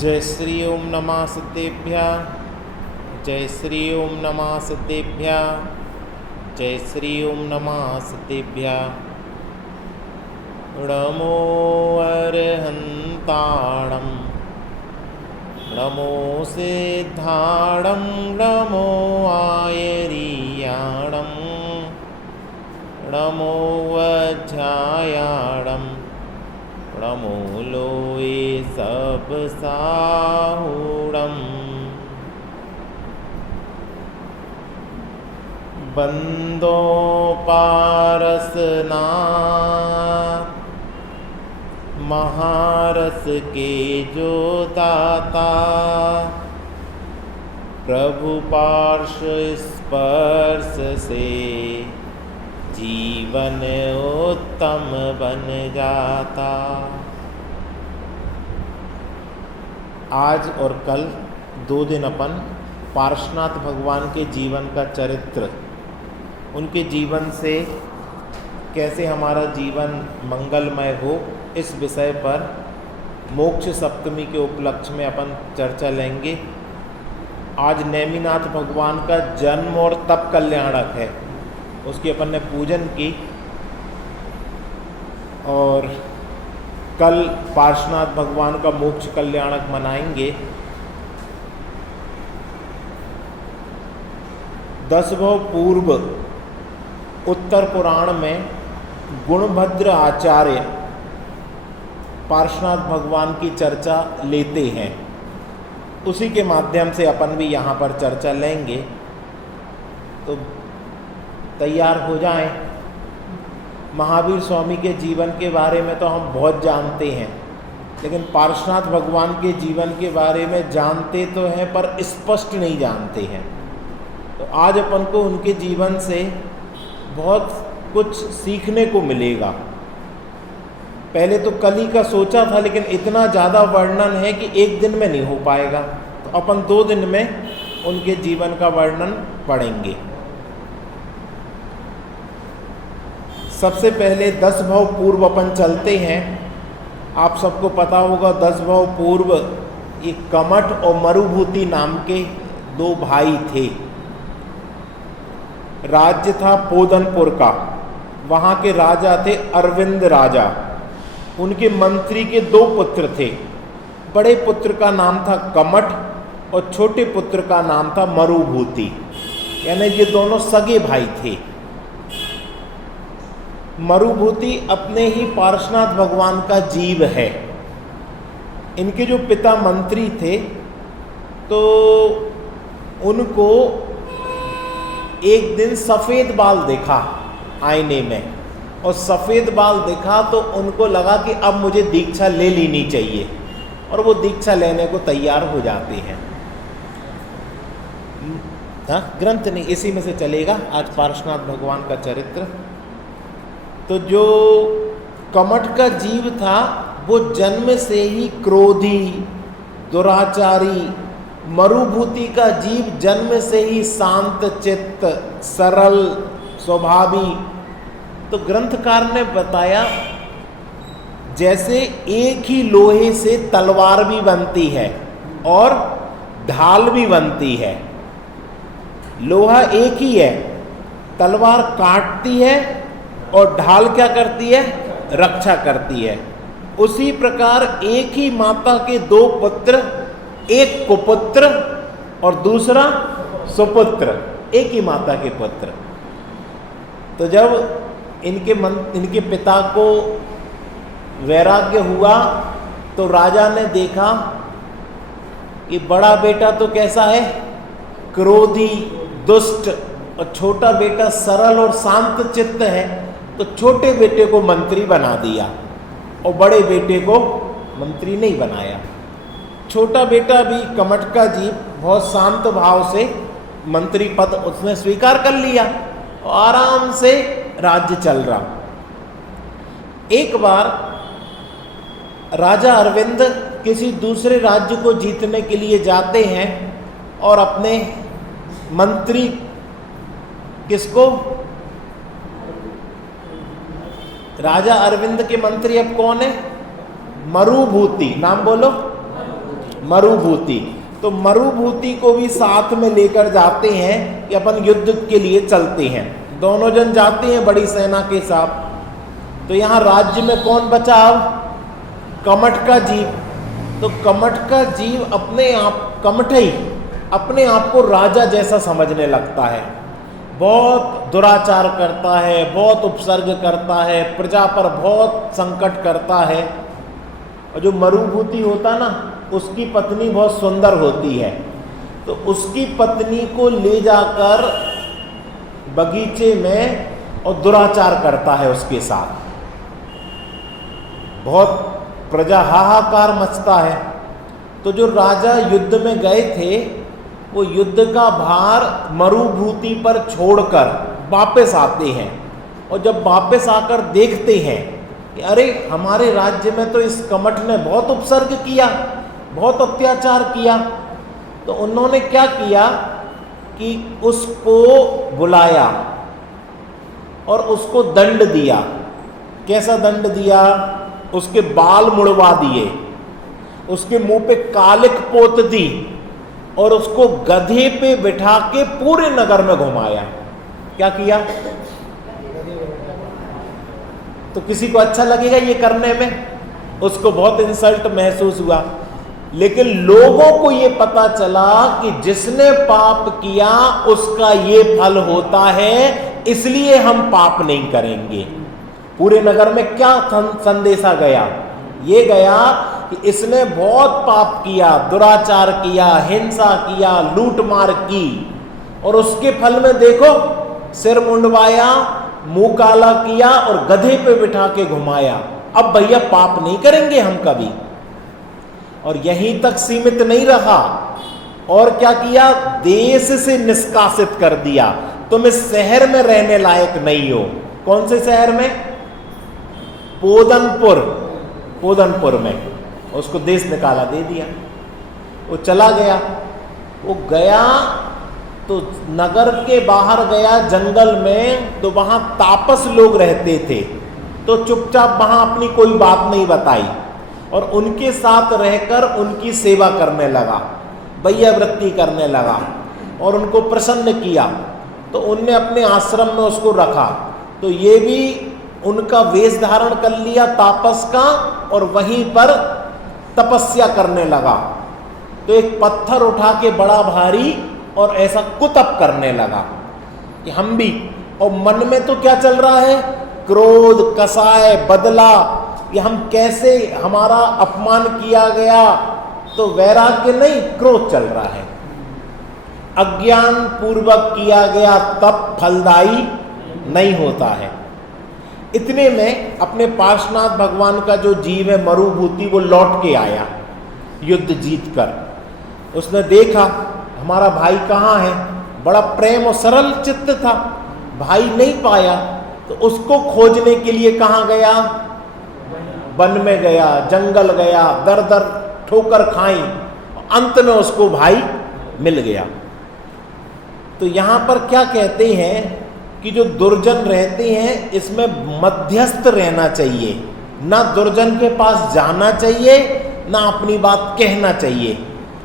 जय श्री ओम नमः सिद्धेभ्यः। जय श्री ओम नमः सिद्धेभ्यः। जय श्री ओम नमः सिद्धेभ्यः। नमो अरहन्ताणं नमो सिद्धाणं नमो आयरीयाणं नमो वज्रायाणं नमो लोये सब साहुणं। बंदो पारसनाथ महारस के जो दाता, प्रभु पार्श्व स्पर्श से जीवन उत्तम बन जाता। आज और कल 2 दिन अपन पार्श्वनाथ भगवान के जीवन का चरित्र, उनके जीवन से कैसे हमारा जीवन मंगलमय हो, इस विषय पर मोक्ष सप्तमी के उपलक्ष्य में अपन चर्चा लेंगे। आज नेमिनाथ भगवान का जन्म और तप कल्याणक है, उसकी अपन ने पूजन की, और कल पार्श्वनाथ भगवान का मोक्ष कल्याणक मनाएंगे। 10 भव पूर्व उत्तर पुराण में गुणभद्र आचार्य पार्श्वनाथ भगवान की चर्चा लेते हैं, उसी के माध्यम से अपन भी यहाँ पर चर्चा लेंगे। तो तैयार हो जाएं। महावीर स्वामी के जीवन के बारे में तो हम बहुत जानते हैं, लेकिन पार्श्वनाथ भगवान के जीवन के बारे में जानते तो हैं पर स्पष्ट नहीं जानते हैं। तो आज अपन को उनके जीवन से बहुत कुछ सीखने को मिलेगा। पहले तो कल ही का सोचा था, लेकिन इतना ज़्यादा वर्णन है कि एक दिन में नहीं हो पाएगा, तो अपन 2 दिन में उनके जीवन का वर्णन पढ़ेंगे। सबसे पहले 10 भव पूर्व अपन चलते हैं। आप सबको पता होगा 10 भव पूर्व एक कमठ और मरुभूति नाम के 2 भाई थे। राज्य था पोदनपुर का, वहाँ के राजा थे अरविंद राजा। उनके मंत्री के 2 पुत्र थे। बड़े पुत्र का नाम था कमठ और छोटे पुत्र का नाम था मरुभूति, यानी ये दोनों सगे भाई थे। मरुभूति अपने ही पार्श्वनाथ भगवान का जीव है। इनके जो पिता मंत्री थे, तो उनको एक दिन सफ़ेद बाल देखा आईने में, और सफ़ेद बाल देखा तो उनको लगा कि अब मुझे दीक्षा ले लेनी चाहिए, और वो दीक्षा लेने को तैयार हो जाते हैं। हाँ, ग्रंथ नहीं, इसी में से चलेगा आज पार्श्वनाथ भगवान का चरित्र। तो जो कमठ का जीव था, वो जन्म से ही क्रोधी, दुराचारी। मरुभूति का जीव जन्म से ही शांत चित्त, सरल स्वभावी। तो ग्रंथकार ने बताया, जैसे एक ही लोहे से तलवार भी बनती है और ढाल भी बनती है। लोहा एक ही है, तलवार काटती है और ढाल क्या करती है? रक्षा करती है। उसी प्रकार एक ही माता के 2 पुत्र, एक कुपुत्र और दूसरा सुपुत्र, एक ही माता के पुत्र। तो जब इनके पिता को वैराग्य हुआ, तो राजा ने देखा कि बड़ा बेटा तो कैसा है? क्रोधी, दुष्ट, और छोटा बेटा सरल और शांत चित्त है। तो छोटे बेटे को मंत्री बना दिया और बड़े बेटे को मंत्री नहीं बनाया। छोटा बेटा भी कमठ का जीव बहुत शांत भाव से मंत्री पद उसने स्वीकार कर लिया और आराम से राज्य चल रहा। एक बार राजा अरविंद किसी दूसरे राज्य को जीतने के लिए जाते हैं और अपने मंत्री, किसको? राजा अरविंद के मंत्री अब कौन है? मरुभूति। नाम बोलो। मरुभूति। तो मरुभूति को भी साथ में लेकर जाते हैं कि अपन युद्ध के लिए चलते हैं। दोनों जन जाते हैं बड़ी सेना के साथ। तो यहाँ राज्य में कौन बचा अब? कमठ का जीव। तो कमठ का जीव अपने आप, कमठ ही अपने आप को राजा जैसा समझने लगता है, बहुत दुराचार करता है, बहुत उपसर्ग करता है, प्रजा पर बहुत संकट करता है। और जो मरुभूति होता ना, उसकी पत्नी बहुत सुंदर होती है, तो उसकी पत्नी को ले जाकर बगीचे में और दुराचार करता है उसके साथ। बहुत प्रजा हाहाकार मचता है। तो जो राजा युद्ध में गए थे, वो युद्ध का भार मरुभूति पर छोड़कर वापस आते हैं। और जब वापस आकर देखते हैं कि अरे हमारे राज्य में तो इस कमठ ने बहुत उपसर्ग किया, बहुत अत्याचार किया, तो उन्होंने क्या किया कि उसको बुलाया और उसको दंड दिया। कैसा दंड दिया? उसके बाल मुड़वा दिए, उसके मुंह पे कालिक पोत दी और उसको गधे पे बिठा के पूरे नगर में घुमाया। क्या किया? तो किसी को अच्छा लगेगा ये करने में? उसको बहुत इंसल्ट महसूस हुआ। लेकिन लोगों को ये पता चला कि जिसने पाप किया उसका ये फल होता है, इसलिए हम पाप नहीं करेंगे। पूरे नगर में क्या संदेशा गया? ये गया कि इसने बहुत पाप किया, दुराचार किया, हिंसा किया, लूट मार की, और उसके फल में देखो सिर मुंडवाया, मुंह काला किया और गधे पे बिठा के घुमाया। अब भैया पाप नहीं करेंगे हम कभी। और यहीं तक सीमित नहीं रहा, और क्या किया? देश से निष्कासित कर दिया। तुम इस शहर में रहने लायक नहीं हो। कौन से शहर में? पोदनपुर में उसको देश निकाला, दे दिया। वो चला गया। वो गया तो नगर के बाहर गया जंगल में, तो वहां तापस लोग रहते थे। तो चुपचाप वहां अपनी कोई बात नहीं बताई और उनके साथ रहकर उनकी सेवा करने लगा, वैयावृत्ति करने लगा और उनको प्रसन्न किया। तो उनने अपने आश्रम में उसको रखा। तो ये भी उनका वेश धारण कर लिया तापस का और वहीं पर तपस्या करने लगा। तो एक पत्थर उठा के बड़ा भारी और ऐसा कुतप करने लगा कि हम भी, और मन में तो क्या चल रहा है? क्रोध, कसाय, बदला, कि हम कैसे, हमारा अपमान किया गया। तो वैराग्य नहीं, क्रोध चल रहा है। अज्ञान पूर्वक किया गया तप फलदायी नहीं होता है। इतने में अपने पार्श्वनाथ भगवान का जो जीव है मरुभूति, वो लौट के आया युद्ध जीत कर। उसने देखा हमारा भाई कहाँ है, बड़ा प्रेम और सरल चित्त था, भाई नहीं पाया, तो उसको खोजने के लिए कहाँ गया? वन में गया, जंगल गया, दर दर ठोकर खाई, अंत में उसको भाई मिल गया। तो यहाँ पर क्या कहते हैं कि जो दुर्जन रहते हैं इसमें मध्यस्थ रहना चाहिए, ना दुर्जन के पास जाना चाहिए, ना अपनी बात कहना चाहिए,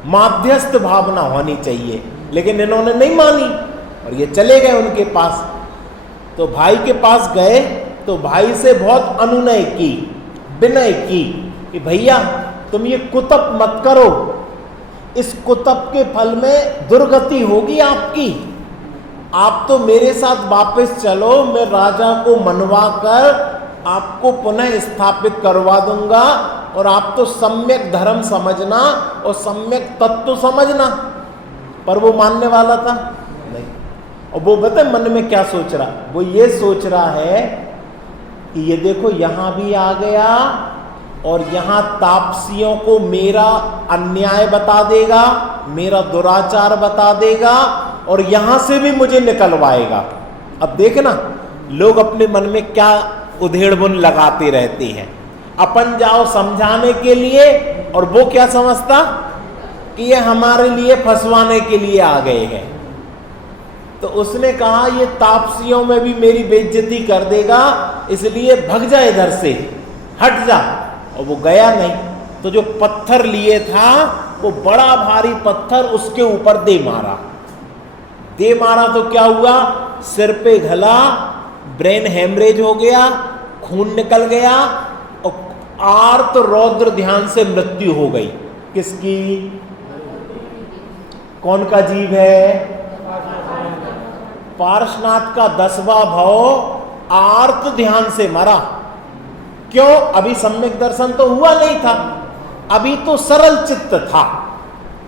मध्यस्थ भावना होनी चाहिए। लेकिन इन्होंने नहीं मानी और ये चले गए उनके पास। तो भाई के पास गए तो भाई से बहुत अनुनय की, विनय की कि भैया तुम ये कुतप मत करो, इस कुतप के फल में दुर्गति होगी आपकी। आप तो मेरे साथ वापस चलो, मैं राजा को मनवा कर आपको पुनः स्थापित करवा दूंगा और आप तो सम्यक धर्म समझना और सम्यक तत्व समझना। पर वो मानने वाला था नहीं। और वो बताए मन में क्या सोच रहा? वो ये सोच रहा है कि ये देखो यहां भी आ गया और यहां तापसियों को मेरा अन्याय बता देगा, मेरा दुराचार बता देगा और यहां से भी मुझे निकलवाएगा। अब देखना लोग अपने मन में क्या उधेड़बुन लगाते रहते हैं। अपन जाओ समझाने के लिए और वो क्या समझता कि ये हमारे लिए फंसवाने के लिए आ गए हैं। तो उसने कहा ये तापसियों में भी मेरी बेइज्जती कर देगा, इसलिए भग जा इधर से, हट जा। और वो गया नहीं। तो जो पत्थर लिए था वो बड़ा भारी पत्थर उसके ऊपर दे मारा तो क्या हुआ, सिर पे घला, ब्रेन हेमरेज हो गया, खून निकल गया और आर्त रौद्र ध्यान से मृत्यु हो गई। किसकी? कौन का जीव है? पार्श्वनाथ का 10वां भाव आर्त ध्यान से मरा। क्यों? अभी सम्यक दर्शन तो हुआ नहीं था, अभी तो सरल चित्त था।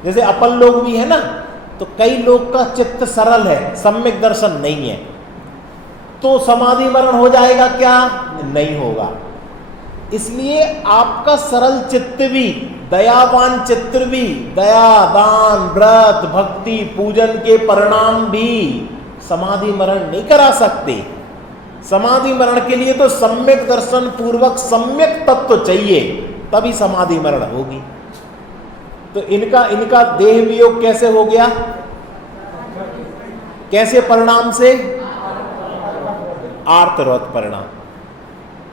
जैसे अपन लोग भी है ना, तो कई लोग का चित्त सरल है, सम्यक दर्शन नहीं है, तो समाधि मरण हो जाएगा क्या? नहीं होगा। इसलिए आपका सरल चित्त भी, दयावान चित्त भी, दया, दान, व्रत, भक्ति, पूजन के परिणाम भी समाधि मरण नहीं करा सकते। समाधि मरण के लिए तो सम्यक दर्शन पूर्वक सम्यक तत्व चाहिए, तभी समाधि मरण होगी। तो इनका देह वियोग कैसे हो गया? कैसे परिणाम से? आर्तरौत परिणाम।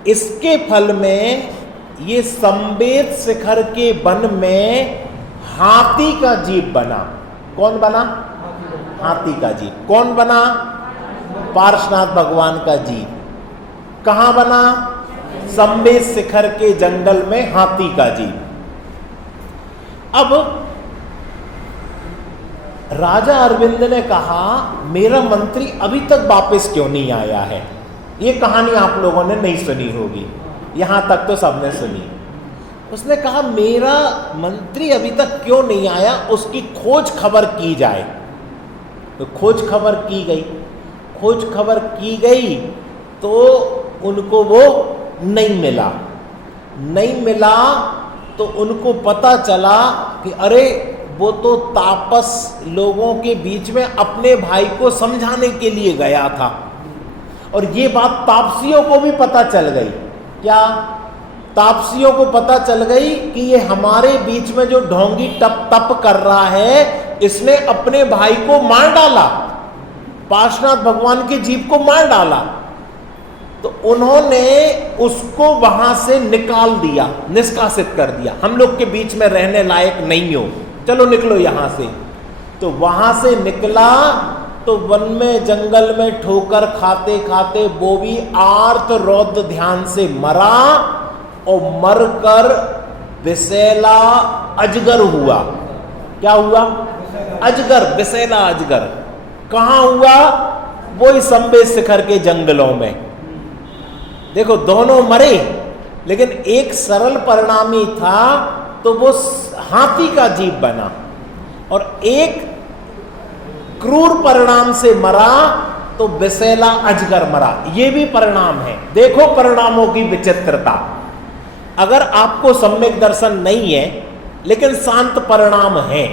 इसके फल में ये संवेद शिखर के वन में हाथी का जीव बना। कौन बना? हाथी का जीव। कौन बना? पार्श्वनाथ भगवान का जीव। कहां बना? संवेद शिखर के जंगल में हाथी का जीव। अब राजा अरविंद ने कहा, मेरा मंत्री अभी तक वापस क्यों नहीं आया है? ये कहानी आप लोगों ने नहीं सुनी होगी, यहां तक तो सबने सुनी। उसने कहा, मेरा मंत्री अभी तक क्यों नहीं आया, उसकी खोज खबर की जाए। तो खोज खबर की गई। खोज खबर की गई तो उनको वो नहीं मिला तो उनको पता चला कि अरे वो तो तापस लोगों के बीच में अपने भाई को समझाने के लिए गया था। और ये बात तापसियों को भी पता चल गई। क्या? तापसियों को पता चल गई कि ये हमारे बीच में जो ढोंगी तप कर रहा है, इसने अपने भाई को मार डाला, पार्श्वनाथ भगवान के जीव को मार डाला। तो उन्होंने उसको वहां से निकाल दिया, निष्कासित कर दिया। हम लोग के बीच में रहने लायक नहीं हो, चलो निकलो यहां से। तो वहां से निकला तो वन में जंगल में ठोकर खाते खाते वो भी आर्त रौद्र ध्यान से मरा और मरकर विषैला अजगर हुआ। क्या हुआ? अजगर, विषैला अजगर। कहां हुआ? वो इस संवेद शिखर के जंगलों में। देखो, दोनों मरे, लेकिन एक सरल परिणामी था तो वो हाथी का जीव बना, और एक क्रूर परिणाम से मरा तो विषैला अजगर मरा। ये भी परिणाम है। देखो परिणामों की विचित्रता। अगर आपको सम्यक दर्शन नहीं है लेकिन शांत परिणाम है।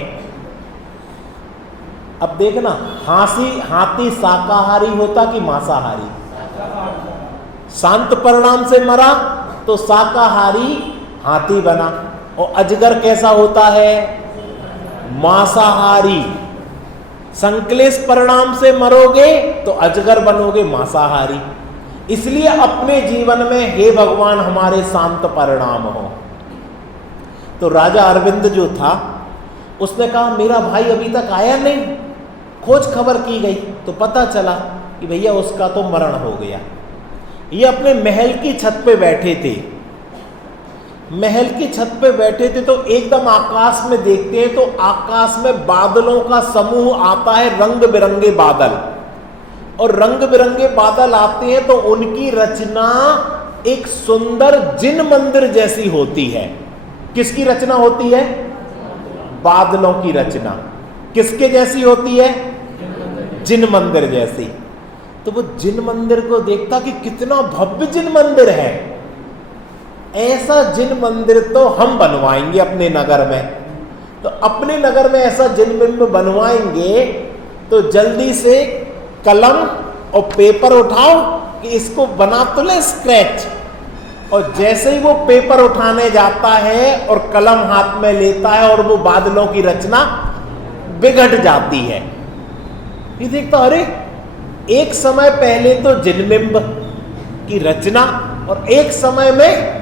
अब देखना, हाथी शाकाहारी होता कि मांसाहारी? शांत परिणाम से मरा तो शाकाहारी हाथी बना, और अजगर कैसा होता है? मांसाहारी। संक्लेश परिणाम से मरोगे तो अजगर बनोगे, मांसाहारी। इसलिए अपने जीवन में हे भगवान हमारे शांत परिणाम हो। तो राजा अरविंद जो था उसने कहा, मेरा भाई अभी तक आया नहीं। खोज खबर की गई तो पता चला कि भैया उसका तो मरण हो गया। ये अपने महल की छत पे बैठे थे। महल की छत पे बैठे थे तो एकदम आकाश में देखते हैं तो आकाश में बादलों का समूह आता है, रंग बिरंगे बादल। और रंग बिरंगे बादल आते हैं तो उनकी रचना एक सुंदर जिन मंदिर जैसी होती है। किसकी रचना होती है? बादलों की रचना। किसके जैसी होती है? जिन मंदिर जैसी। तो वो जिन मंदिर को देखता कि कितना भव्य जिन मंदिर है। ऐसा जिन मंदिर तो हम बनवाएंगे अपने नगर में। तो अपने नगर में ऐसा जिन बिंब बनवाएंगे तो जल्दी से कलम और पेपर उठाओ कि इसको बना तो ले स्क्रैच। और जैसे ही वो पेपर उठाने जाता है और कलम हाथ में लेता है और वो बादलों की रचना बिगड़ जाती है। ये देखता, अरे एक समय पहले तो जिनबिंब की रचना और एक समय में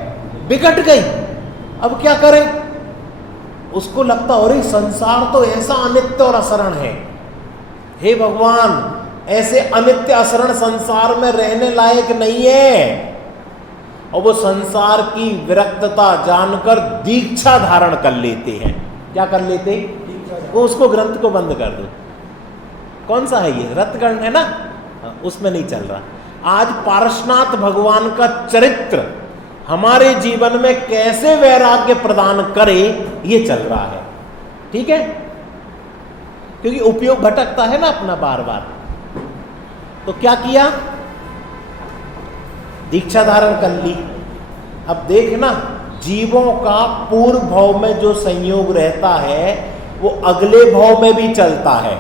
बिगड़ गई, अब क्या करें? उसको लगता अरे संसार तो ऐसा अनित्य और असरण है, हे भगवान ऐसे अनित्य असरण संसार में रहने लायक नहीं है। और वो संसार की विरक्तता जानकर दीक्षा धारण कर लेते हैं। क्या कर लेते? वो उसको ग्रंथ को बंद कर दो। कौन सा है ये? रत्नगण है ना, उसमें नहीं चल रहा। आज पारसनाथ भगवान का चरित्र हमारे जीवन में कैसे वैराग्य प्रदान करे, ये चल रहा है। ठीक है, क्योंकि उपयोग भटकता है ना अपना बार बार। तो क्या किया? दीक्षा धारण कर ली। अब देखना, जीवों का पूर्व भाव में जो संयोग रहता है वो अगले भाव में भी चलता है।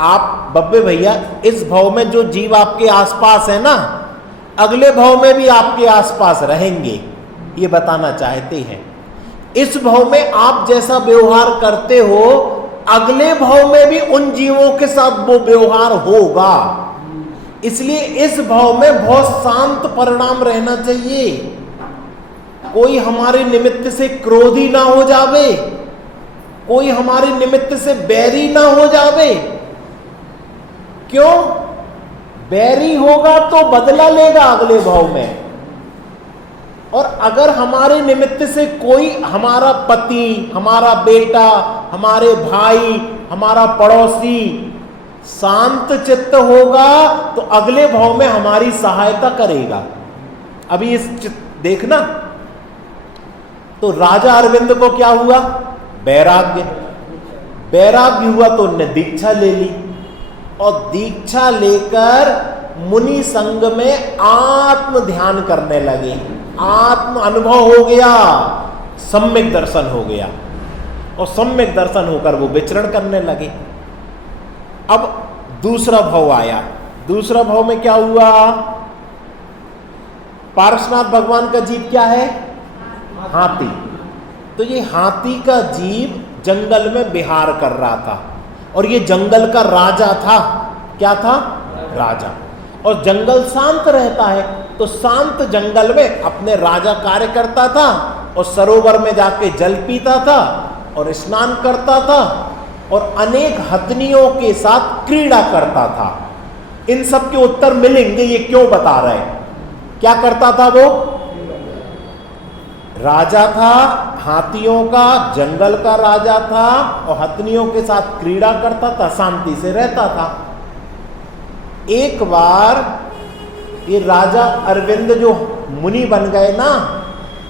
आप बब्बे भैया, इस भाव में जो जीव आपके आसपास है ना, अगले भाव में भी आपके आसपास रहेंगे, ये बताना चाहते हैं। इस भाव में आप जैसा व्यवहार करते हो, अगले भाव में भी उन जीवों के साथ वो व्यवहार होगा। इसलिए इस भाव में बहुत शांत परिणाम रहना चाहिए। कोई हमारे निमित्त से क्रोधी ना हो जावे, कोई हमारे निमित्त से बैरी ना हो जावे। क्यों? बैरी होगा तो बदला लेगा अगले भाव में। और अगर हमारे निमित्त से कोई, हमारा पति, हमारा बेटा, हमारे भाई, हमारा पड़ोसी शांत चित्त होगा तो अगले भाव में हमारी सहायता करेगा। अभी इस देखना, तो राजा अरविंद को क्या हुआ? वैराग्य। वैराग्य हुआ तो उनने दीक्षा ले ली, और दीक्षा लेकर मुनि संग में आत्म ध्यान करने लगे। आत्म अनुभव हो गया, सम्यक दर्शन हो गया, और सम्यक दर्शन होकर वो विचरण करने लगे। अब दूसरा भाव आया। दूसरा भाव में क्या हुआ? पारसनाथ भगवान का जीव क्या है? हाथी। तो ये हाथी का जीव जंगल में विहार कर रहा था, और ये जंगल का राजा था। क्या था? राजा। और जंगल शांत रहता है, तो शांत जंगल में अपने राजा कार्य करता था, और सरोवर में जाके जल पीता था, और स्नान करता था, और अनेक हथनियों के साथ क्रीड़ा करता था। इन सब के उत्तर मिलेंगे, ये क्यों बता रहे हैं। क्या करता था वो? राजा था हाथियों का, जंगल का राजा था, और हथनियों के साथ क्रीड़ा करता था, शांति से रहता था। एक बार ये राजा अरविंद जो मुनि बन गए ना,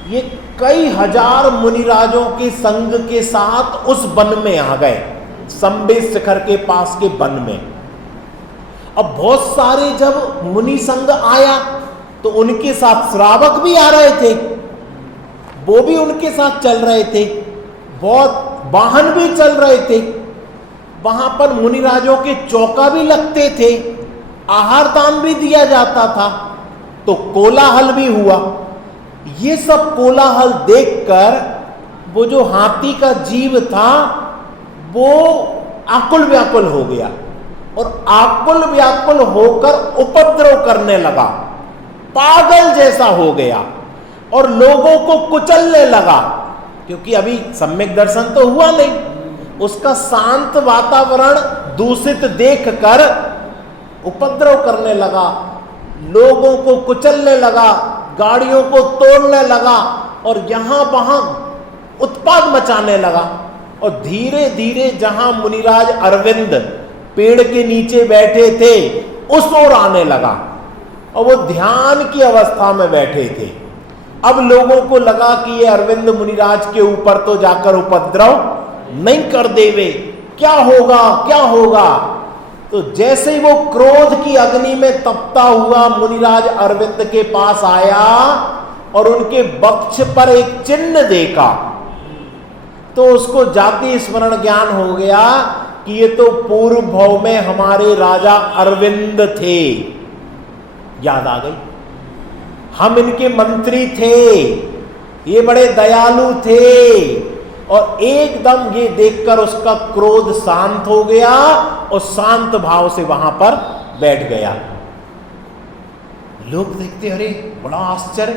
ये कई हजार मुनिराजों के संग के साथ उस वन में आ गए, संबेद शिखर के पास के वन में। अब बहुत सारे जब मुनि संग आया तो उनके साथ श्रावक भी आ रहे थे, वो भी उनके साथ चल रहे थे, बहुत वाहन भी चल रहे थे। वहां पर मुनिराजों के चौका भी लगते थे, आहार दान भी दिया जाता था, तो कोलाहल भी हुआ। ये सब कोलाहल देखकर वो जो हाथी का जीव था वो आकुल व्याकुल हो गया, और आकुल व्याकुल होकर उपद्रव करने लगा, पागल जैसा हो गया, और लोगों को कुचलने लगा। क्योंकि अभी सम्यक दर्शन तो हुआ नहीं, उसका शांत वातावरण दूषित देखकर उपद्रव करने लगा, लोगों को कुचलने लगा, गाड़ियों को तोड़ने लगा, और यहां वहां उत्पात मचाने लगा। और धीरे धीरे जहां मुनिराज अरविंद पेड़ के नीचे बैठे थे उस ओर आने लगा, और वो ध्यान की अवस्था में बैठे थे। अब लोगों को लगा कि ये अरविंद मुनिराज के ऊपर तो जाकर उपद्रव नहीं कर देवे, क्या होगा क्या होगा। तो जैसे ही वो क्रोध की अग्नि में तपता हुआ मुनिराज अरविंद के पास आया और उनके वक्ष पर एक चिन्ह देखा, तो उसको जाति स्मरण ज्ञान हो गया कि ये तो पूर्व भाव में हमारे राजा अरविंद थे। याद आ गई, हम इनके मंत्री थे, ये बड़े दयालु थे। और एकदम ये देखकर उसका क्रोध शांत हो गया, और शांत भाव से वहां पर बैठ गया। लोग देखते, अरे बड़ा आश्चर्य,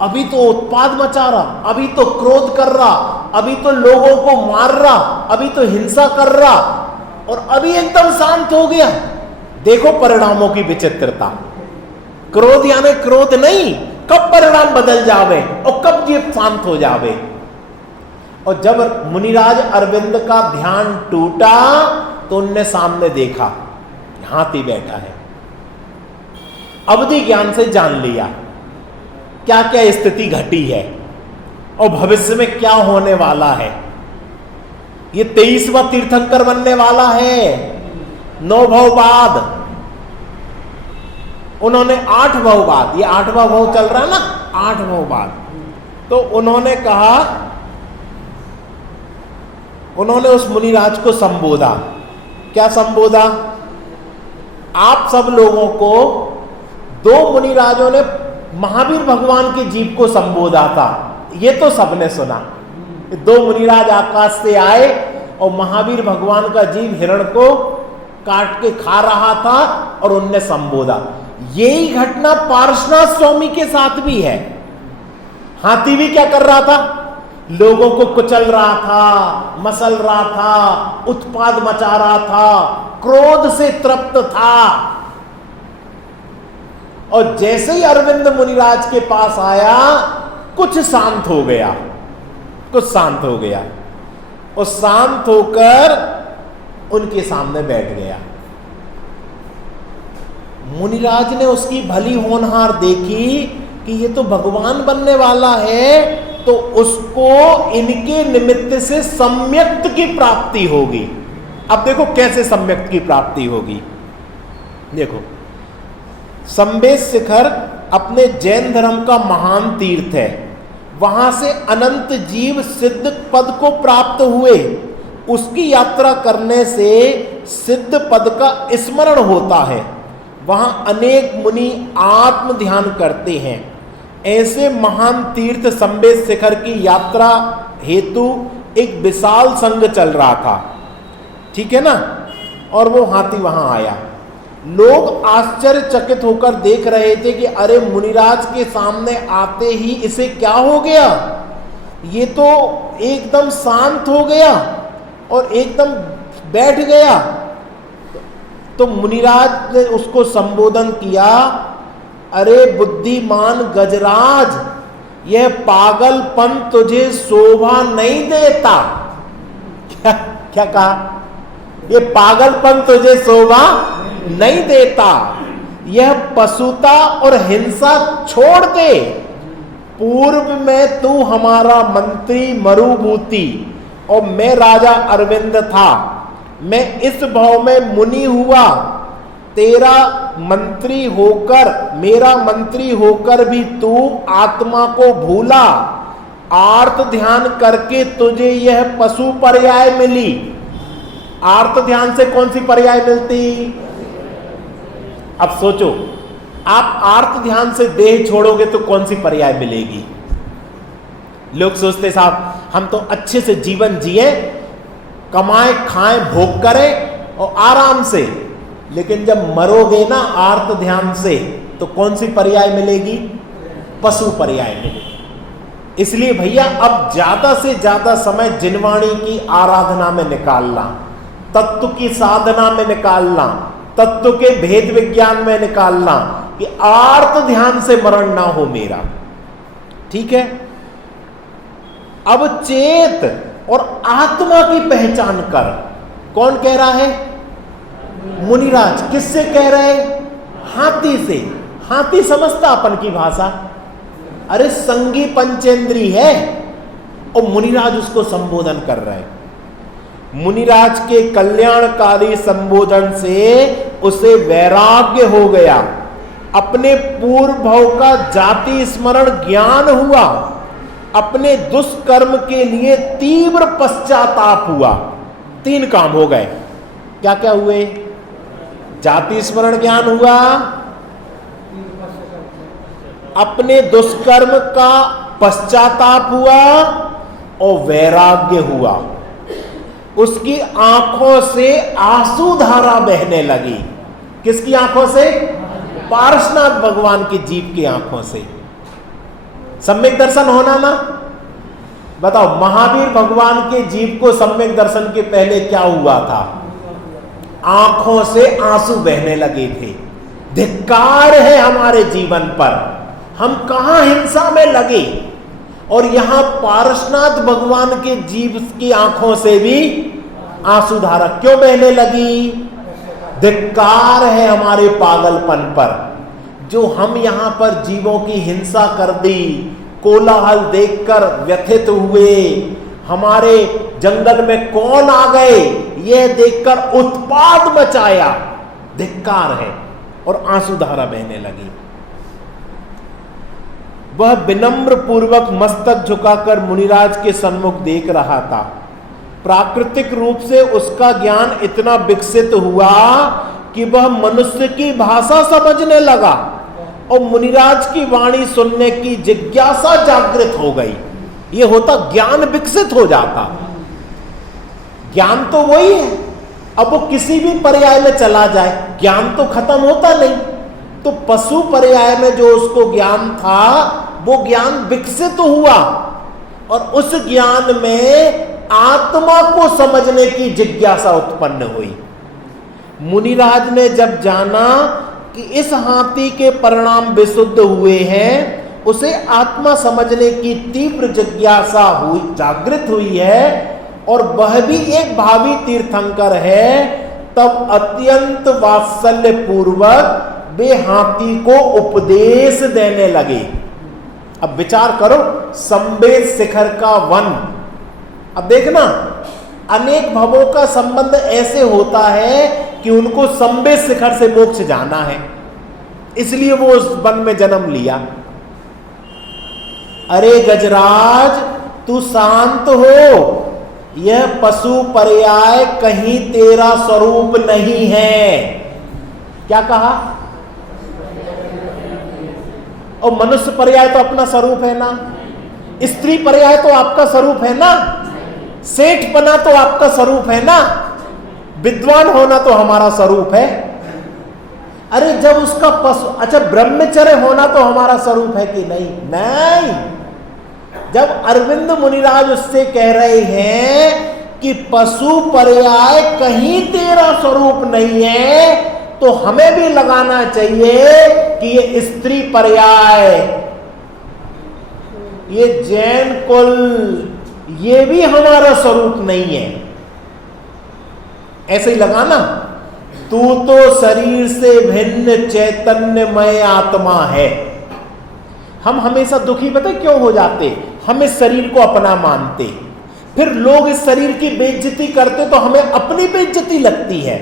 अभी तो उत्पाद मचा रहा, अभी तो क्रोध कर रहा, अभी तो लोगों को मार रहा, अभी तो हिंसा कर रहा, और अभी एकदम शांत हो गया। देखो परिणामों की विचित्रता। क्रोध यानी क्रोध नहीं, कब परिणाम बदल जावे और कब ये शांत हो जावे। और जब मुनिराज अरविंद का ध्यान टूटा तो उनने सामने देखा हाथी बैठा है। अवधि ज्ञान से जान लिया क्या क्या स्थिति घटी है और भविष्य में क्या होने वाला है। ये 23वां तीर्थंकर बनने वाला है। 9 भव बाद उन्होंने 8 भव बाद, ये 8वां भव चल रहा है ना, 8 भव बाद, तो उन्होंने कहा, उन्होंने उस मुनिराज को संबोधा। क्या संबोधा? आप सब लोगों को 2 मुनिराजों ने महावीर भगवान के जीव को संबोधा था, ये तो सबने सुना। 2 मुनिराज आकाश से आए और महावीर भगवान का जीव हिरण को काट के खा रहा था और उनने संबोधा। यही घटना पार्श्वनाथ स्वामी के साथ भी है। हाथी भी क्या कर रहा था? लोगों को कुचल रहा था, मसल रहा था, उत्पाद मचा रहा था, क्रोध से तृप्त था। और जैसे ही अरविंद मुनिराज के पास आया, कुछ शांत हो गया, कुछ शांत हो गया, और शांत होकर उनके सामने बैठ गया। मुनिराज ने उसकी भली होनहार देखी कि ये तो भगवान बनने वाला है, तो उसको इनके निमित्त से सम्यक्त की प्राप्ति होगी। अब देखो कैसे सम्यक्त की प्राप्ति होगी। देखो, संबेश शिखर अपने जैन धर्म का महान तीर्थ है। वहां से अनंत जीव सिद्ध पद को प्राप्त हुए। उसकी यात्रा करने से सिद्ध पद का स्मरण होता है। वहां अनेक मुनि आत्म ध्यान करते हैं। ऐसे महान तीर्थ संबेश शिखर की यात्रा हेतु एक विशाल संघ चल रहा था, ठीक है ना। और वो हाथी वहां आया। लोग आश्चर्यचकित होकर देख रहे थे कि अरे मुनिराज के सामने आते ही इसे क्या हो गया, ये तो एकदम शांत हो गया और एकदम बैठ गया। तो मुनिराज ने उसको संबोधन किया, अरे बुद्धिमान गजराज, यह पागलपन तुझे शोभा नहीं देता। क्या क्या कहा? ये पागलपन तुझे शोभा नहीं देता। यह पशुता और हिंसा छोड़ दे। पूर्व में तू हमारा मंत्री मरुभूति और मैं राजा अरविंद था। मैं इस भाव में मुनि हुआ। तेरा मंत्री होकर, मेरा मंत्री होकर भी तू आत्मा को भूला। आर्त ध्यान करके तुझे यह पशु पर्याय मिली। आर्त ध्यान से कौन सी पर्याय मिलती? अब सोचो, आप आर्त ध्यान से देह छोड़ोगे तो कौन सी पर्याय मिलेगी? लोग सोचते साहब हम तो अच्छे से जीवन जिए, कमाए खाएं भोग करें और आराम से, लेकिन जब मरोगे ना आर्त ध्यान से तो कौन सी पर्याय मिलेगी? पशु पर्याय मिलेगी। इसलिए भैया अब ज्यादा से ज्यादा समय जिनवाणी की आराधना में निकालना, तत्व की साधना में निकालना, तत्व के भेद विज्ञान में निकालना, कि आर्त ध्यान से मरण ना हो मेरा, ठीक है। अब चेत और आत्मा की पहचान कर। कौन कह रहा है? मुनिराज। किससे कह रहे? हाथी से। हाथी समझता अपन की भाषा, अरे संगी पंचेंद्री है, और मुनिराज उसको संबोधन कर रहे हैं। मुनिराज के कल्याणकारी संबोधन से उसे वैराग्य हो गया। अपने पूर्व भव का जाति स्मरण ज्ञान हुआ। अपने दुष्कर्म के लिए तीव्र पश्चाताप हुआ। 3 काम हो गए। क्या क्या हुए? जाति स्मरण ज्ञान हुआ, अपने दुष्कर्म का पश्चाताप हुआ और वैराग्य हुआ। उसकी आंखों से आंसू धारा बहने लगी। किसकी आंखों से? पार्श्वनाथ भगवान के जीव की आंखों से। सम्यक दर्शन होना ना। बताओ, महावीर भगवान के जीव को सम्यक दर्शन के पहले क्या हुआ था? आंखों से आंसू बहने लगे थे। धिक्कार है हमारे जीवन पर, हम कहां हिंसा में लगे। और यहां पारसनाथ भगवान के जीव की आंखों से भी आंसू धारा क्यों बहने लगी? धिक्कार है हमारे पागलपन पर, जो हम यहां पर जीवों की हिंसा कर दी, कोलाहल देखकर व्यथित हुए, हमारे जंगल में कौन आ गए यह देखकर उत्पात मचाया। धिक्कार है, और आंसू धारा बहने लगी। वह विनम्र पूर्वक मस्तक झुकाकर मुनिराज के सम्मुख देख रहा था। प्राकृतिक रूप से उसका ज्ञान इतना विकसित हुआ कि वह मनुष्य की भाषा समझने लगा और मुनिराज की वाणी सुनने की जिज्ञासा जागृत हो गई। यह होता ज्ञान विकसित हो जाता। ज्ञान तो वही है, अब वो किसी भी पर्याय में चला जाए, ज्ञान तो खत्म होता नहीं। तो पशु पर्याय में जो उसको ज्ञान था वो ज्ञान विकसित हुआ, और उस ज्ञान में आत्मा को समझने की जिज्ञासा उत्पन्न हुई। मुनिराज ने जब जाना कि इस हाथी के परिणाम विशुद्ध हुए हैं, उसे आत्मा समझने की तीव्र जिज्ञासा हुई, जागृत हुई है, और वह भी एक भावी तीर्थंकर है, तब अत्यंत वात्सल्य पूर्वक वे हाथी को उपदेश देने लगे। अब विचार करो, संवेद शिखर का वन। अब देखना, अनेक भवों का संबंध ऐसे होता है कि उनको संवेद शिखर से मोक्ष जाना है, इसलिए वो उस वन में जन्म लिया। अरे गजराज, तू शांत हो, यह पशु पर्याय कहीं तेरा स्वरूप नहीं है। क्या कहा? और मनुष्य पर्याय तो अपना स्वरूप है ना, स्त्री पर्याय तो आपका स्वरूप है ना, सेठ बना तो आपका स्वरूप है ना, विद्वान होना तो हमारा स्वरूप है। अरे जब उसका पशु, अच्छा ब्रह्मचर्य होना तो हमारा स्वरूप है कि नहीं? नहीं। जब अरविंद मुनिराज उससे कह रहे हैं कि पशु पर्याय कहीं तेरा स्वरूप नहीं है, तो हमें भी लगाना चाहिए कि ये स्त्री पर्याय, ये जैन कुल, ये भी हमारा स्वरूप नहीं है। ऐसे ही लगाना, तू तो शरीर से भिन्न चैतन्यमय आत्मा है। हम हमेशा दुखी पता क्यों हो जाते? हम इस शरीर को अपना मानते, फिर लोग इस शरीर की बेइज्जती करते तो हमें अपनी बेइज्जती लगती है।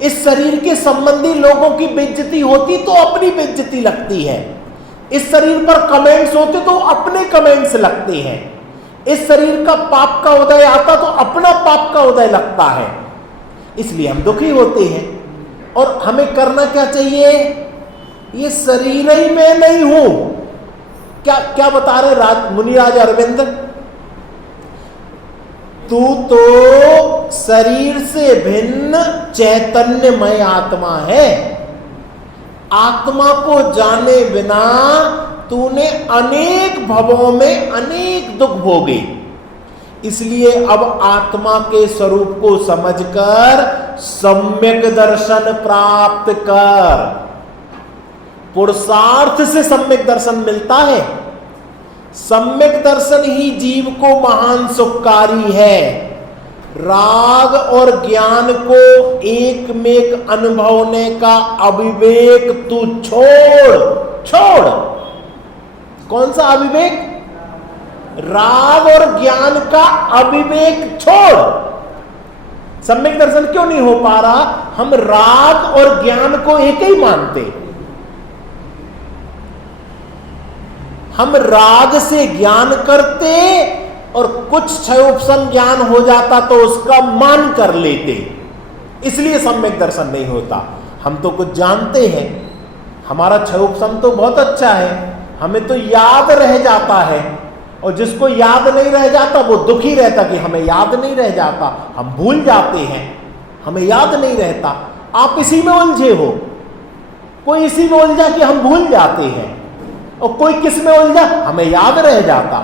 इस शरीर के संबंधी लोगों की बेइज्जती होती तो अपनी बेइज्जती लगती है। इस शरीर पर कमेंट्स होते तो अपने कमेंट्स लगते हैं। इस शरीर का पाप का उदय आता तो अपना पाप का उदय लगता है, इसलिए हम दुखी होते हैं। और हमें करना क्या चाहिए? ये शरीर ही मैं नहीं हूं। क्या क्या बता रहे मुनिराज अरविंद? तू तो शरीर से भिन्न चैतन्यमय आत्मा है। आत्मा को जाने बिना तूने अनेक भवों में अनेक दुख भोगे, इसलिए अब आत्मा के स्वरूप को समझकर सम्यक दर्शन प्राप्त कर। पुरुषार्थ से सम्यक दर्शन मिलता है। सम्यक दर्शन ही जीव को महान सुखकारी है। राग और ज्ञान को एकमेक अनुभवने का अविवेक तू छोड़। कौन सा अविवेक? राग और ज्ञान का अविवेक छोड़। सम्यक दर्शन क्यों नहीं हो पा रहा? हम राग और ज्ञान को एक ही मानते। हम राग से ज्ञान करते और कुछ क्षयोपम ज्ञान हो जाता तो उसका मान कर लेते, इसलिए सम्यक दर्शन नहीं होता। हम तो कुछ जानते हैं, हमारा क्षयोपम तो बहुत अच्छा है, हमें तो याद रह जाता है, और जिसको याद नहीं रह जाता वो दुखी रहता कि हमें याद नहीं रह जाता। हम भूल जाते हैं, हमें याद नहीं रहता। आप इसी में उलझे हो, कोई इसी में उलझा कि हम भूल जाते हैं, और कोई किस में उलझा, हमें याद रह जाता।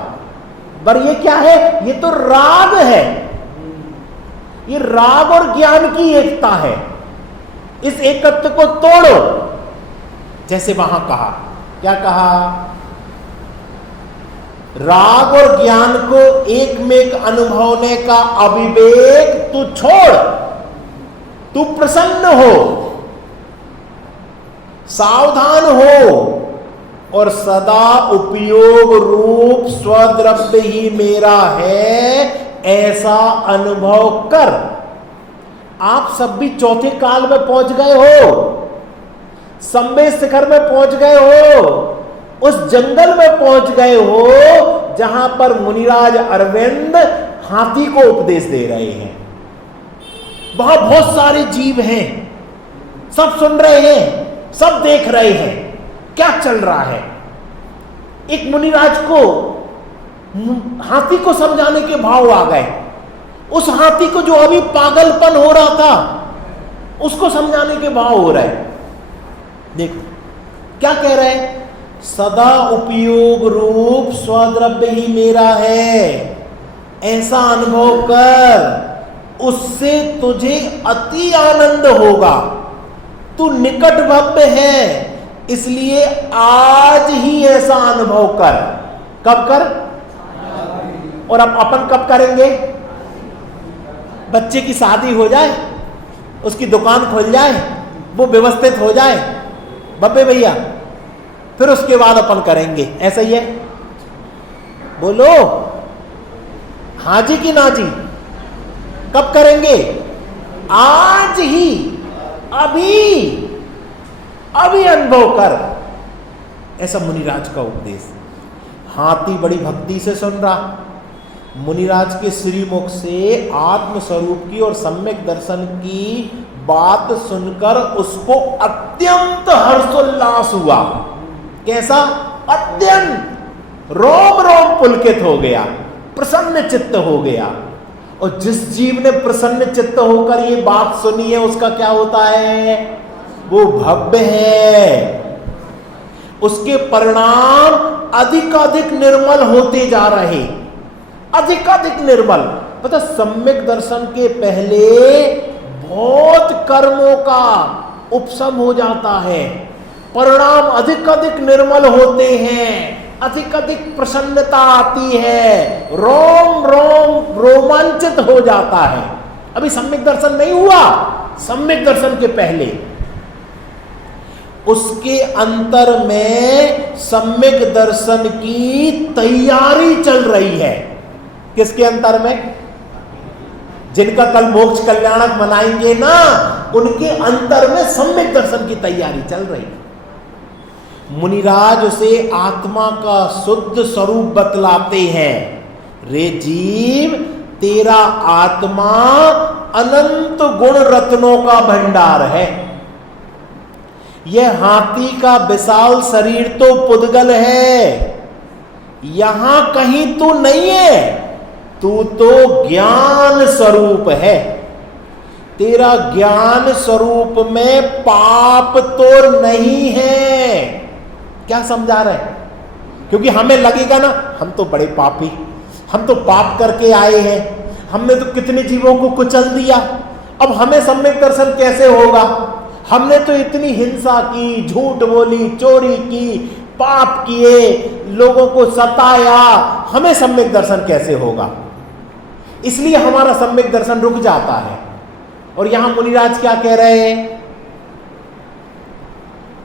पर ये क्या है, ये तो राग है, ये राग और ज्ञान की एकता है। इस एकत्व को तोड़ो। जैसे वहां कहा, क्या कहा, राग और ज्ञान को एक में एक अनुभवने का अविवेक तू छोड़, तू प्रसन्न हो, सावधान हो और सदा उपयोग रूप स्वद्रव्य ही मेरा है ऐसा अनुभव कर। आप सब भी चौथे काल में पहुंच गए हो, संबे शिखर में पहुंच गए हो, उस जंगल में पहुंच गए हो जहां पर मुनिराज अरविंद हाथी को उपदेश दे रहे हैं। वहां बहुत सारे जीव हैं, सब सुन रहे हैं, सब देख रहे हैं क्या चल रहा है। एक मुनिराज को हाथी को समझाने के भाव आ गए। उस हाथी को जो अभी पागलपन हो रहा था उसको समझाने के भाव हो रहे। देखो क्या कह रहे हैं, सदा उपयोग रूप स्वद्रव्य ही मेरा है ऐसा अनुभव कर, उससे तुझे अति आनंद होगा। तू निकट भव्य है इसलिए आज ही ऐसा अनुभव कर। कब कर, और अब अपन कब करेंगे, बच्चे की शादी हो जाए, उसकी दुकान खुल जाए, वो व्यवस्थित हो जाए बब्बे भैया, फिर उसके बाद अपन करेंगे। ऐसा ही है, बोलो हाँ जी कि ना जी, कब करेंगे, आज ही, अभी अभी अनुभव कर। ऐसा मुनिराज का उपदेश। हाथी बड़ी भक्ति से सुन रहा। मुनिराज के श्रीमुख से आत्म स्वरूप की और सम्यक दर्शन की बात सुनकर उसको अत्यंत हर्षोल्लास हुआ। कैसा, अत्यंत, रोम रोम पुलकित हो गया, प्रसन्न चित्त हो गया। और जिस जीव ने प्रसन्न चित्त होकर ये बात सुनी है उसका क्या होता है, वो भव्य है। उसके परिणाम अधिकाधिक निर्मल होते जा रहे, अधिकाधिक निर्मल। पता, सम्यक दर्शन के पहले बहुत कर्मों का उपशम हो जाता है, परिणाम अधिकाधिक निर्मल होते हैं, अधिकाधिक प्रसन्नता आती है, रोम रोम रोमांचित हो जाता है। अभी सम्यक दर्शन नहीं हुआ, सम्यक दर्शन के पहले उसके अंतर में सम्यक दर्शन की तैयारी चल रही है। किसके अंतर में, जिनका कल मोक्ष कल्याणक मनाएंगे ना, उनके अंतर में सम्यक दर्शन की तैयारी चल रही है। मुनिराज उसे आत्मा का शुद्ध स्वरूप बतलाते हैं। रे जीव, तेरा आत्मा अनंत गुण रत्नों का भंडार है। यह हाथी का विशाल शरीर तो पुद्गल है, यहां कहीं तू नहीं है, तू तो ज्ञान स्वरूप है। तेरा ज्ञान स्वरूप में पाप तो नहीं है। क्या समझा रहे हैं, क्योंकि हमें लगेगा ना हम तो बड़े पापी, हम तो पाप करके आए हैं, हमने तो कितने जीवों को कुचल दिया, अब हमें सम्यक दर्शन कैसे होगा, हमने तो इतनी हिंसा की, झूठ बोली, चोरी की, पाप किए, लोगों को सताया, हमें सम्यक दर्शन कैसे होगा। इसलिए हमारा सम्यक दर्शन रुक जाता है। और यहां मुनिराज क्या कह रहे हैं,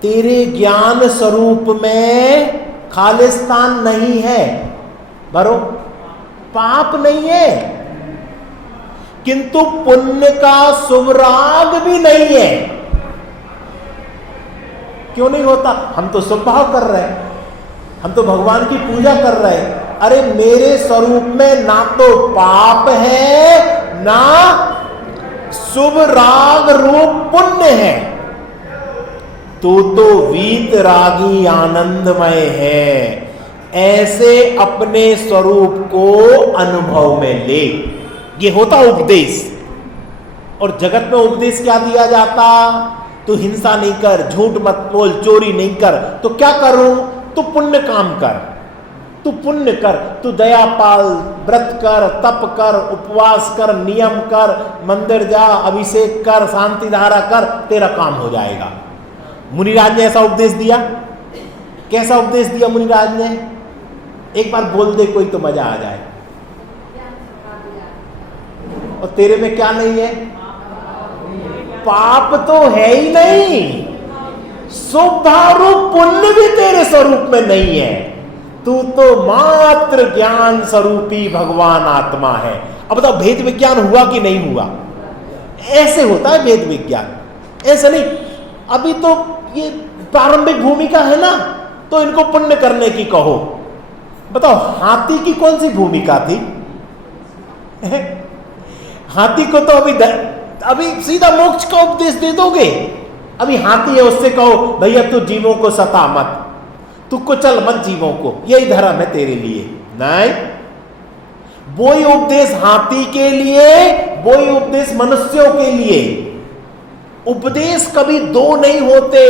तेरे ज्ञान स्वरूप में खालिस्तान नहीं है, बरो पाप नहीं है, किंतु पुण्य का शुभराग भी नहीं है। क्यों नहीं होता, हम तो शुभ भाव कर रहे हैं, हम तो भगवान की पूजा कर रहे हैं। अरे मेरे स्वरूप में ना तो पाप है ना शुभ राग रूप पुण्य है, तो वीत रागी आनंदमय है। ऐसे अपने स्वरूप को अनुभव में ले, ये होता उपदेश। और जगत में उपदेश क्या दिया जाता, तू हिंसा नहीं कर, झूठ मत बोल, चोरी नहीं कर। तो क्या करूं, तू पुण्य काम कर, तू पुण्य कर, तू दया पाल, व्रत कर, तप कर, उपवास कर, नियम कर, मंदिर जा, अभिषेक कर, शांति धारा कर, तेरा काम हो जाएगा। मुनिराज ने ऐसा उपदेश दिया। कैसा उपदेश दिया मुनिराज ने? एक बार बोल दे कोई तो मजा आ जाए। और तेरे में क्या नहीं है? पाप तो है ही नहीं, स्वभाव पुण्य भी तेरे स्वरूप में नहीं है। तू तो मात्र ज्ञान स्वरूपी भगवान आत्मा है। अब बताओ भेद विज्ञान हुआ कि नहीं हुआ? ऐसे होता है भेद विज्ञान, ऐसे नहीं। अभी तो ये प्रारंभिक भूमिका है ना, तो इनको पुण्य करने की कहो। बताओ हाथी की कौन सी भूमिका थी? हाथी को तो अभी सीधा मोक्ष का उपदेश दे दोगे। अभी हाथी है, उससे कहो भैया तू जीवों को सता मत, तू कुचल मत जीवों को, यही धर्म है तेरे लिए। नहीं, वही उपदेश हाथी के लिए, वही उपदेश मनुष्यों के लिए। उपदेश कभी दो नहीं होते,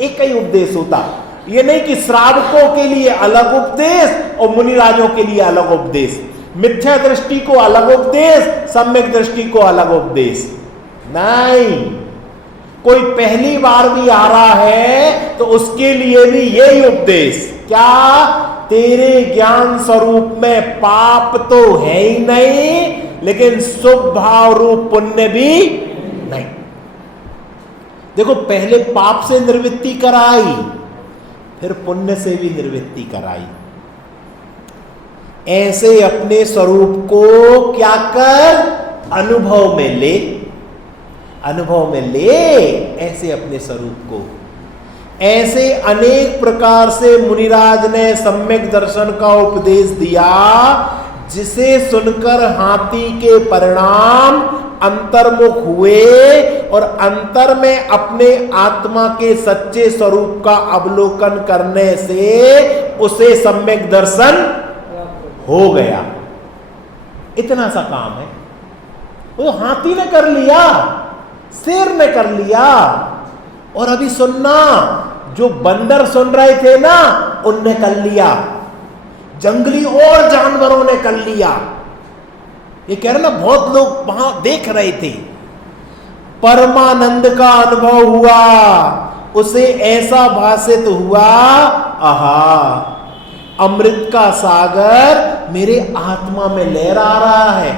एक ही उपदेश होता। ये नहीं कि श्रावकों के लिए अलग उपदेश और मुनिराजों के लिए अलग उपदेश, मिथ्या दृष्टि को अलग उपदेश, सम्यक दृष्टि को अलग उपदेश। नहीं, कोई पहली बार भी आ रहा है तो उसके लिए भी यही उपदेश। क्या? तेरे ज्ञान स्वरूप में पाप तो है ही नहीं, लेकिन शुभ भाव रूप पुण्य भी नहीं। देखो पहले पाप से निवृत्ति कराई, फिर पुण्य से भी निवृत्ति कराई। ऐसे अपने स्वरूप को क्या कर? अनुभव में ले, अनुभव में ले ऐसे अपने स्वरूप को। ऐसे अनेक प्रकार से मुनिराज ने सम्यक दर्शन का उपदेश दिया, जिसे सुनकर हाथी के परिणाम अंतर्मुख हुए और अंतर में अपने आत्मा के सच्चे स्वरूप का अवलोकन करने से उसे सम्यक दर्शन हो गया। इतना सा काम है, वो हाथी ने कर लिया, शेर ने कर लिया। और अभी सुनना, जो बंदर सुन रहे थे ना, उनने कर लिया, जंगली और जानवरों ने कर लिया। ये कह रहे ना, बहुत लोग वहां देख रहे थे। परमानंद का अनुभव हुआ, उसे ऐसा भासित हुआ, आहा अमृत का सागर मेरे आत्मा में लहरा रहा है।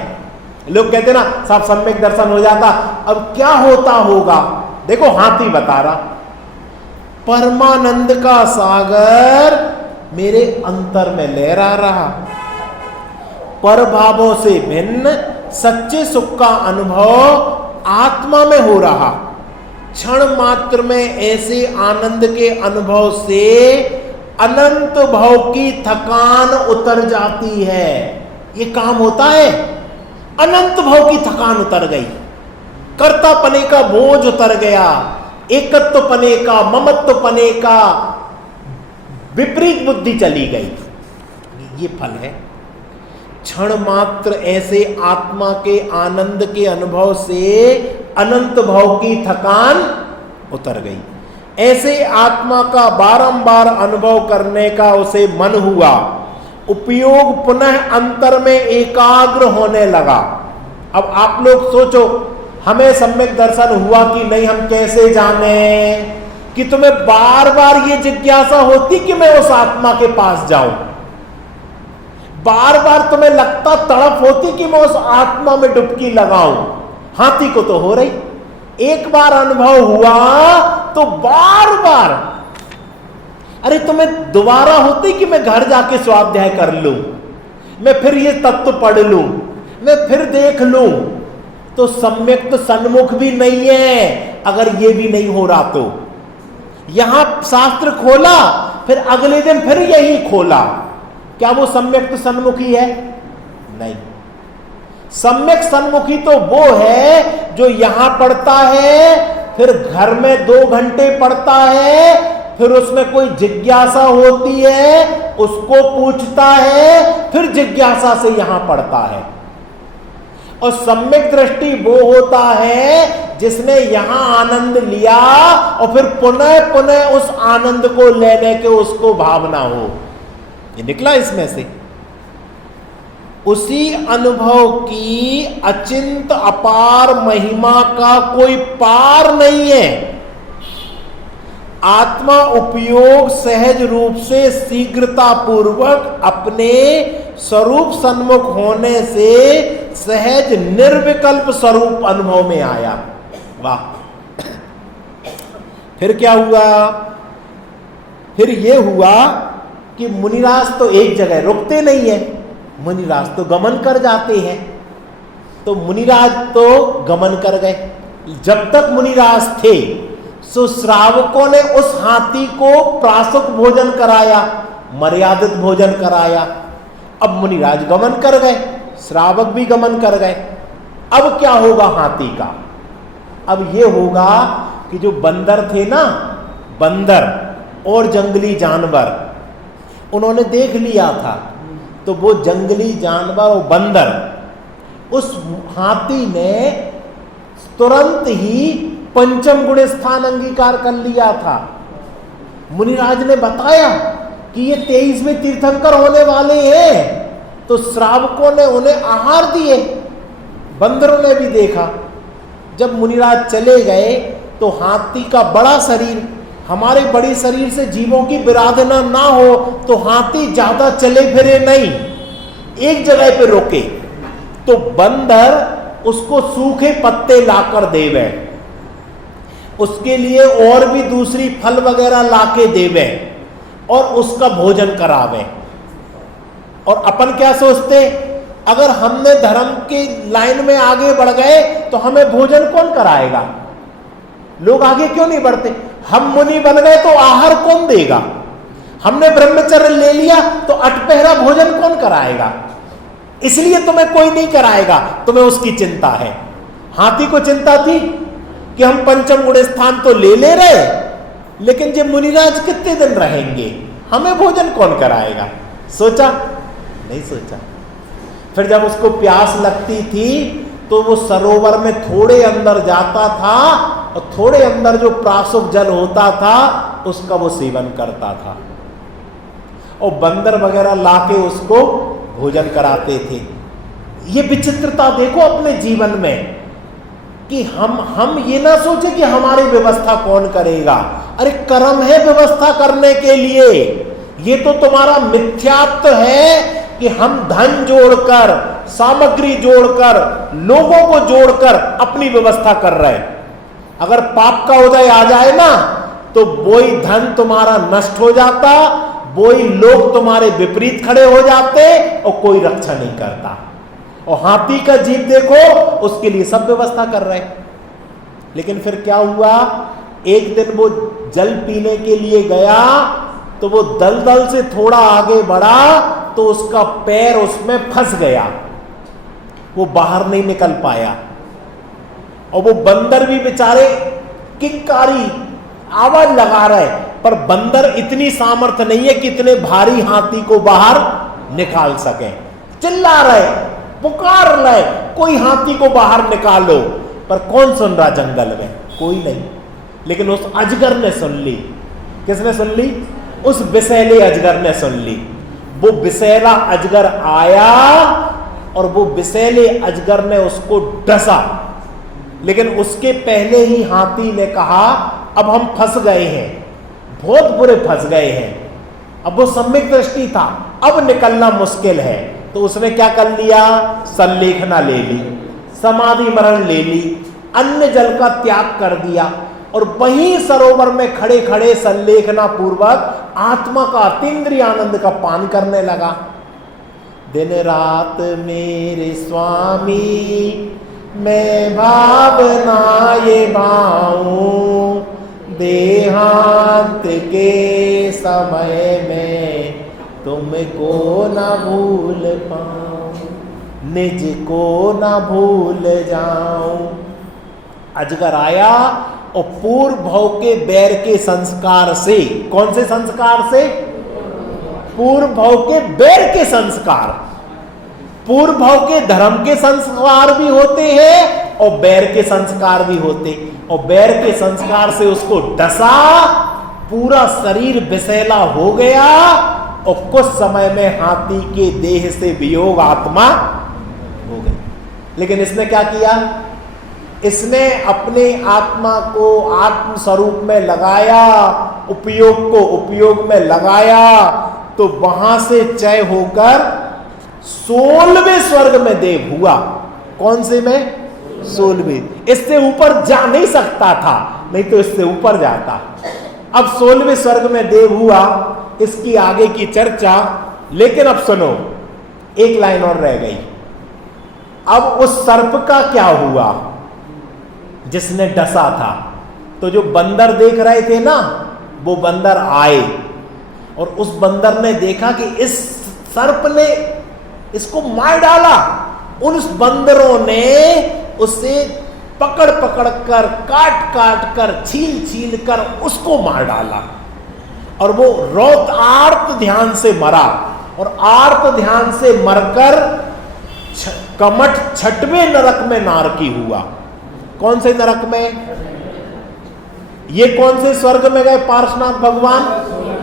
लोग कहते ना साहब सम्यक दर्शन हो जाता, अब क्या होता होगा? देखो हाथी बता रहा, परमानंद का सागर मेरे अंतर में लहरा रहा, पर भावों से भिन्न सच्चे सुख का अनुभव आत्मा में हो रहा। क्षण मात्र में ऐसे आनंद के अनुभव से अनंत भाव की थकान उतर जाती है। ये काम होता है, अनंत भाव की थकान उतर गई, कर्ता पने का बोझ उतर गया, एकत्व पने का, ममत्व पने का, विपरीत बुद्धि चली गई। ये फल है। क्षण मात्र ऐसे आत्मा के आनंद के अनुभव से अनंत भाव की थकान उतर गई। ऐसे आत्मा का बारंबार अनुभव करने का उसे मन हुआ, उपयोग पुनः अंतर में एकाग्र होने लगा। अब आप लोग सोचो, हमें सम्यक दर्शन हुआ कि नहीं, हम कैसे जाने कि तुम्हें बार बार ये जिज्ञासा होती कि मैं उस आत्मा के पास जाऊं? बार बार तुम्हें लगता, तड़प होती कि मैं उस आत्मा में डुबकी लगाऊं? हाथी को तो हो रही। एक बार अनुभव हुआ तो बार बार, अरे तुम्हें दोबारा होती कि मैं घर जाके स्वाध्याय कर लूं, मैं फिर ये तत्व पढ़ लूं, मैं फिर देख लूं। तो सम्यक तो सन्मुख भी नहीं है अगर ये भी नहीं हो रहा। तो यहां शास्त्र खोला, फिर अगले दिन फिर यही खोला, क्या वो सम्यक तो सन्मुखी है? नहीं। सम्यक सन्मुखी तो वो है जो यहां पढ़ता है, फिर घर में 2 घंटे पढ़ता है, फिर उसमें कोई जिज्ञासा होती है, उसको पूछता है, फिर जिज्ञासा से यहां पढ़ता है। और सम्यक दृष्टि वो होता है जिसने यहां आनंद लिया और फिर पुनः पुनः उस आनंद को लेने के उसको भावना हो। ये निकला इसमें से। उसी अनुभव की अचिंत अपार महिमा का कोई पार नहीं है। आत्मा उपयोग सहज रूप से शीघ्रता पूर्वक अपने स्वरूप सन्मुख होने से सहज निर्विकल्प स्वरूप अनुभव में आया। वाह! फिर क्या हुआ? फिर यह हुआ कि मुनिराज तो एक जगह रुकते नहीं है, मुनिराज तो गमन कर जाते हैं। तो मुनिराज तो गमन कर गए। जब तक मुनिराज थे सो श्रावकों ने उस हाथी को प्रासुक भोजन कराया, मर्यादित भोजन कराया। अब मुनिराज गमन कर गए, श्रावक भी गमन कर गए। अब क्या होगा हाथी का? अब यह होगा कि जो बंदर थे ना, बंदर और जंगली जानवर, उन्होंने देख लिया था। तो वो जंगली जानवर और बंदर, उस हाथी ने तुरंत ही पंचम गुण स्थान अंगीकार कर लिया था। मुनिराज ने बताया कि ये 23वें तीर्थंकर होने वाले हैं, तो श्रावकों ने उन्हें आहार दिए, बंदरों ने भी देखा। जब मुनिराज चले गए तो हाथी का बड़ा शरीर, हमारे बड़ी शरीर से जीवों की विराधना ना हो तो हाथी ज्यादा चले फिरे नहीं, एक जगह पे रुके। तो बंदर उसको सूखे पत्ते लाकर देवे, उसके लिए और भी दूसरी फल वगैरह लाके देवे और उसका भोजन करावे। और अपन क्या सोचते, अगर हमने धर्म की लाइन में आगे बढ़ गए तो हमें भोजन कौन कराएगा? लोग आगे क्यों नहीं बढ़ते? हम मुनि बन गए तो आहार कौन देगा? हमने ब्रह्मचर्य ले लिया तो अठपहरा भोजन कौन कराएगा? इसलिए तुम्हें कोई नहीं कराएगा, तुम्हें उसकी चिंता है। हाथी को चिंता थी कि हम पंचम गुण स्थान तो ले रहे, लेकिन जब मुनिराज कितने दिन रहेंगे, हमें भोजन कौन कराएगा? सोचा? नहीं सोचा। फिर जब उसको प्यास लगती थी तो वो सरोवर में थोड़े अंदर जाता था और थोड़े अंदर जो प्रासुक जल होता था उसका वो सेवन करता था और बंदर वगैरह लाके उसको भोजन कराते थे। ये विचित्रता देखो अपने जीवन में कि हम ये ना सोचे कि हमारी व्यवस्था कौन करेगा। अरे कर्म है व्यवस्था करने के लिए। ये तो तुम्हारा मिथ्यात्व है कि हम धन जोड़कर, सामग्री जोड़कर, लोगों को जोड़कर अपनी व्यवस्था कर रहे हैं। अगर पाप का उदय आ जाए ना तो वही धन तुम्हारा नष्ट हो जाता, वही लोग तुम्हारे विपरीत खड़े हो जाते और कोई रक्षा नहीं करता। और हाथी का जीव देखो, उसके लिए सब व्यवस्था कर रहे। लेकिन फिर क्या हुआ, एक दिन वो जल पीने के लिए गया तो वो दलदल से थोड़ा आगे बढ़ा तो उसका पैर उसमें फंस गया, वो बाहर नहीं निकल पाया। और वो बंदर भी बेचारे किंकारी आवाज लगा रहे, पर बंदर इतनी सामर्थ्य नहीं है कि इतने भारी हाथी को बाहर निकाल सके। चिल्ला रहे, पुकार रहे, कोई हाथी को बाहर निकालो, पर कौन सुन रहा जंगल में? कोई नहीं। लेकिन उस अजगर ने सुन ली। किसने सुन ली? उस विषैले अजगर ने सुन ली। वो विषैला अजगर आया और वो विषैले अजगर ने उसको डसा। लेकिन उसके पहले ही हाथी ने कहा, अब हम फंस गए हैं, बहुत बुरे फंस गए हैं। अब वो सम्यक दृष्टि था, अब निकलना मुश्किल है। तो उसने क्या कर लिया? संलेखना ले ली, समाधि मरण ले ली, अन्य जल का त्याग कर दिया और वहीं सरोवर में खड़े खड़े संलेखना पूर्वक आत्मा का अतीन्द्रिय आनंद का पान करने लगा। दिन रात मेरे स्वामी मैं भावना ये भाऊं, देहांत के समय में तुमको न भूल पाऊं, निज को न भूल जाऊं। अजगर आया और पूर्व भव के बैर के संस्कार से, कौन से संस्कार से? पूर्व भव के बैर के संस्कार। पूर्व भव के धर्म के संस्कार भी होते हैं और बैर के संस्कार भी होते, और बैर के संस्कार से उसको डसा, पूरा शरीर विषैला हो गया, और कुछ समय में हाथी के देह से वियोग आत्मा हो गई। लेकिन इसने क्या किया? इसने अपने आत्मा को आत्म स्वरूप में लगाया, उपयोग को उपयोग में लगाया, तो वहां से चय होकर 16वें स्वर्ग में देव हुआ। कौन से में? 16वें। इससे ऊपर जा नहीं सकता था, नहीं तो इससे ऊपर जाता। अब 16वें स्वर्ग में देव हुआ, इसकी आगे की चर्चा। लेकिन अब सुनो, एक लाइन और रह गई। अब उस सर्प का क्या हुआ जिसने डसा था? तो जो बंदर देख रहे थे ना, वो बंदर आए, और उस बंदर ने देखा कि इस सर्प ने इसको मार डाला। उन बंदरों ने उसे पकड़ पकड़ कर, काट काट कर, छील छील कर उसको मार डाला, और वो रौत आर्त ध्यान से मरा, और आर्त ध्यान से मरकर कमठ 6वें नरक में नारकी हुआ। कौन से नरक में? ये कौन से स्वर्ग में गए पार्श्वनाथ भगवान?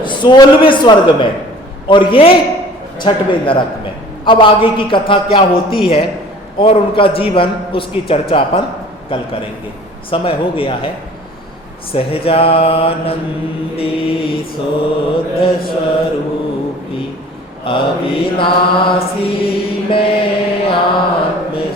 16वें स्वर्ग में, और ये 6वें नरक में। अब आगे की कथा क्या होती है और उनका जीवन, उसकी चर्चा अपन कल करेंगे। समय हो गया है। सहजानंदी शुद्ध स्वरूपी अविनाशी में आत्म